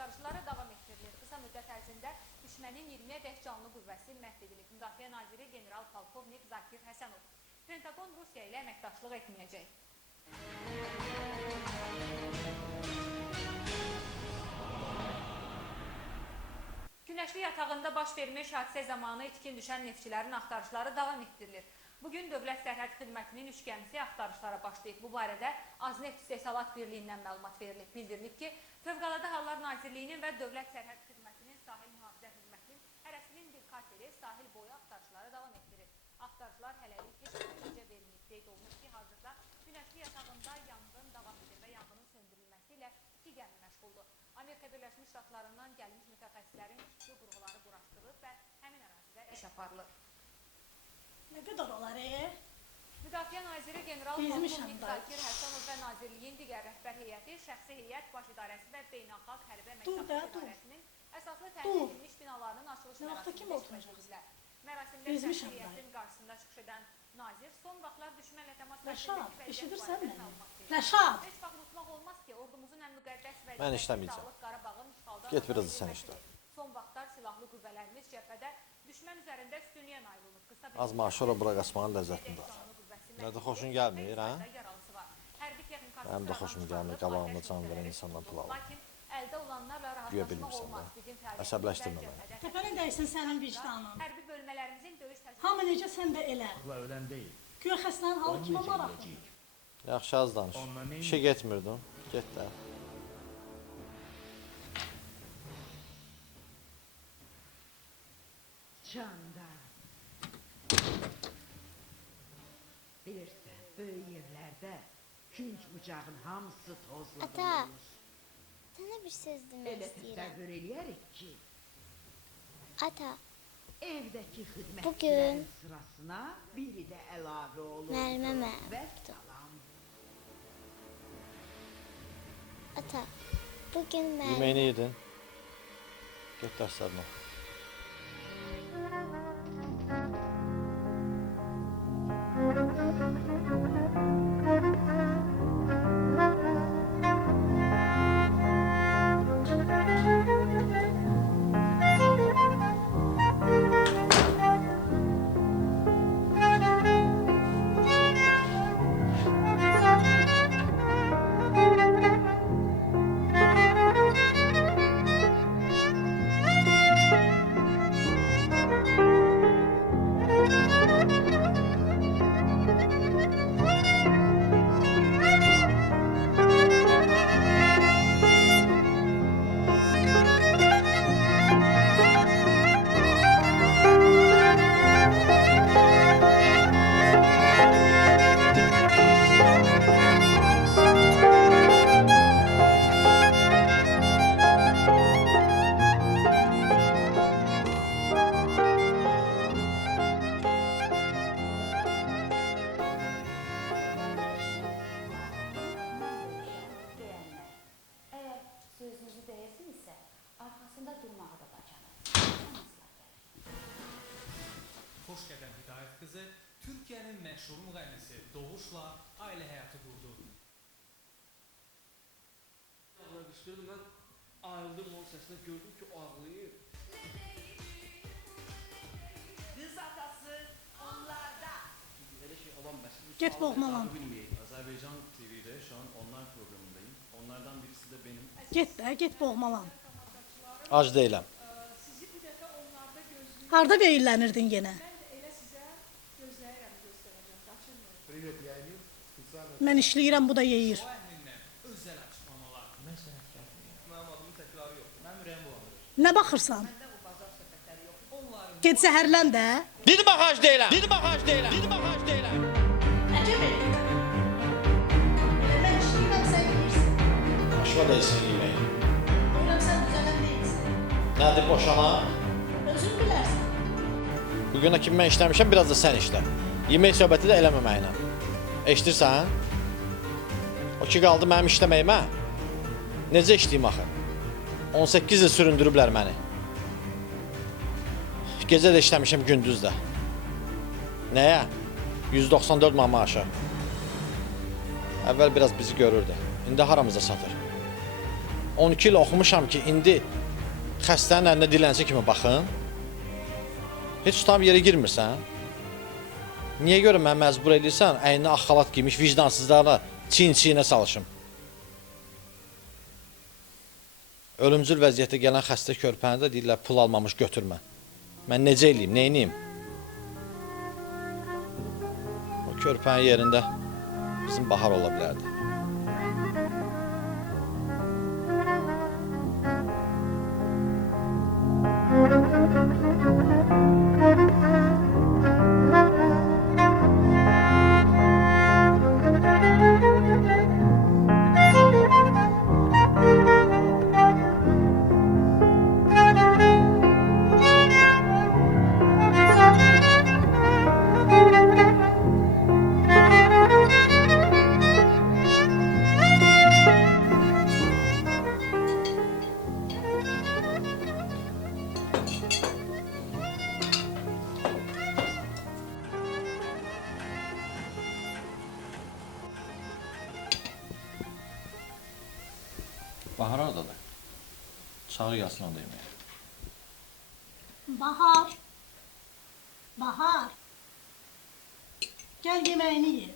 Axtarışları davam etdirilir. Qısa müddət ərzində düşmənin 20-ədək canlı qüvvəsi məhv edilib. Müdafiə naziri general-polkovnik Zakir Həsənov. Pentagon Rusiya ilə əməkdaşlıq etməyəcək. Günəşli yatağında baş vermiş hadisə zamanı itkin düşən neftçilərin axtarışları davam etdirilir. Bugün Dövlət Sərhəd Xidmətinin 3 gəmisi axtarışlara başlayıb. Bu barədə Azneft İstehsalat Birliyindən məlumat verilib. Bildirilib ki, Fövqəladə Hallar Nazirliyinin və Dövlət Sərhəd Xidmətinin Sahil Mühafizə Xidmətinin hərəsinin bir kateri sahil boyu axtarışları davam etdirir. Axtarışlar hələlik heç bir nəticə verməyib. Qeyd olunur ki, hazırda Günəşli yatağında yanğın davam edir və yanğının söndürülməsi ilə 2 gəmi məşğuldur. Amerika Birləşmiş Ştatlarından gəlmiş mütəxəssislərin işçi qurğuları quraşdırılıb və həmin ərazidə iş aparılır. Nə qədər olar, Müdafiə naziri general-polkovnik Zakir Həsənov və Nazirliyin digər rəhbər heyəti, şəxsi heyət, baş idarəsi və beynəlxalq hərbi əməkdaşlıq idarəsinin əsaslı təmin edilmiş binalarının açılış mərasimində iştirak edirlər. Mərasimdə şəxsi heyətin qarşısında çıxış edən nazir son vaxtlar düşmənlə təmas eşidirsən məni? Rəşad! Heç vaxt unutmaq olmaz ki, ordumuzun ən müqəddəs Mən işləməyəcəm. Qarabağın işğaldan Get biraz sən işlə. Son vaxtlar silahlı qüvvələrimiz cəbhədə düşmən üzərində üstünlüyə nail olub. Az maaşı bura qaçmağın ləzzətini var. Nədə xoşun gəlmir, hə? Mənim də xoşum gəlmir, qabağımda can verən insanlar pul alır. Güya bilmirsən də, əsəbləşdirmə məni. Təpənin dəysin sənin vicdanın. Hamı necə sən də elə. Güya xəstənin halı kimə maraqlı? Yaxşı, az danış. İşə getmirdin, get də. Canda. Bilirsən, böyük yerlərdə künc bucağın hamısı tozlu Ata, bulunur. sənə bir söz demək Elə istəyirəm. təsəvvür eləyərik ki, Ata, evdəki Bugün xidmətçilərin sırasına biri də əlavə olur. müəllimə Və salam. Ata, bugün Yeməyini yedin. Get dərslərinə. Xoşgələn Hidayət qızı Türkiyənin məşhur müğənnisi Doğuşla ailə həyatı qurdu. Mən ayrıldım onun səsinə, gördüm ki, o ağlayır. Qız atası onlarda. Elə şey olan məsələ. Get boğmalan. Azerbaycan TV'de şu an online programındayım. Onlardan birisi de benim. Get də, get boğmalan. Ac deyiləm. Harda verillənirdin yenə? Привет, я Эмиль, Mən işləyirəm, bu da yeyir. O əmrindən özəl açıqlamalar. Mən sənə gəlməyim. Mənim adımın təkrarı yoxdur. Mənim ürəyim bulanır. Nə baxırsan? Onların Get zəhərlən də. Bir baxac deyiləm. Bir baxac deyiləm. Bir baxac deyiləm. Əcəb elə. Mən işləyirəm, sən yeyirsən. Başqa deyilsin yeməyi. Görürəm, sən düzələn deyilsən. Nədir boşana? Özün bilərsən. Bugünkü kimi mən işləmişəm, biraz da sən işlə. Yemək söhbəti də eləməməklə. Eşidirsən? O ki qaldı mənim işləməyimə. Necə işləyim axı? 18 il süründürüblər məni. Gecə də işləmişəm, gündüz də. Nəyə? 194 man maaşa. Əvvəl biraz bizi görürdü. İndi haramıza satır. 12 il oxumuşam ki, indi xəstənin əlinə dilənçi kimi baxın. Heç tutam yerə girmirsən. Niyə görə mən məcbur edirsən, əyninə ağ xalat giymiş vicdansızlarla çiyin-çiyinə çalışım. Ölümcül vəziyyətdə gələn xəstə körpəni də deyirlər, pul almamış götürmə. Mən necə eləyim, neyniyim? O körpənin yerində bizim Bahar ola bilərdi. Bahar oradadır. Çağır gəlsin o da yeməyə. Bahar. Bahar. Gəl yeməyini ye.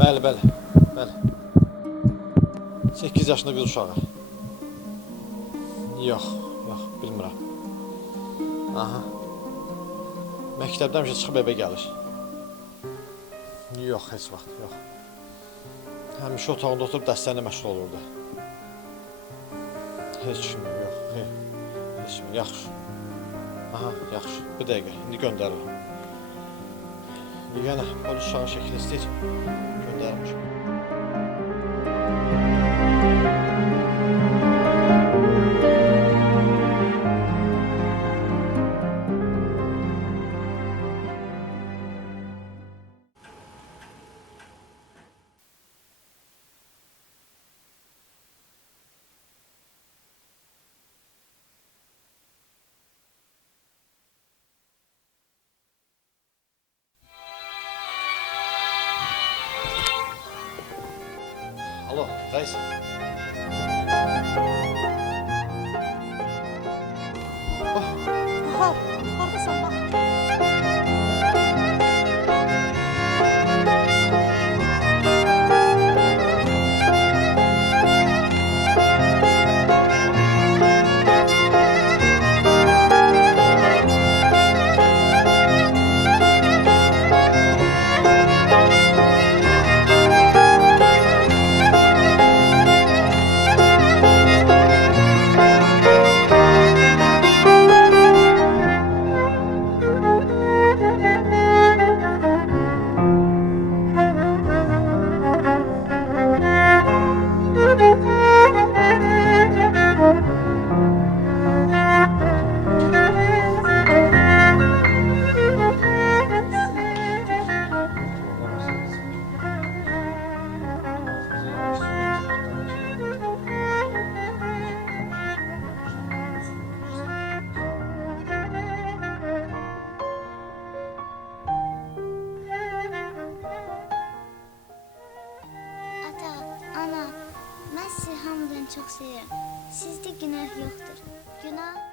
Bəli, bəli, bəli. 8 yaşında bir uşağı. Yox, yox, bilmirəm. Aha. Məktəbdən həmişə çıxıb evə gəlir. Yox, heç vaxt, yox. Həmişə otağında oturub dərslərlə məşğul olurdu. Heç kim, yox, heç kim, yaxşı. Aha, yaxşı, bir dəqiqə, indi göndərirəm. Yenə polis uşağı şəkil istəyir, göndərmiş. Oğlum, reis. Bahar, hardasan bax. Ata, ana, mən sizi hamıdan çox sevirəm. Sizdə günah yoxdur. Günah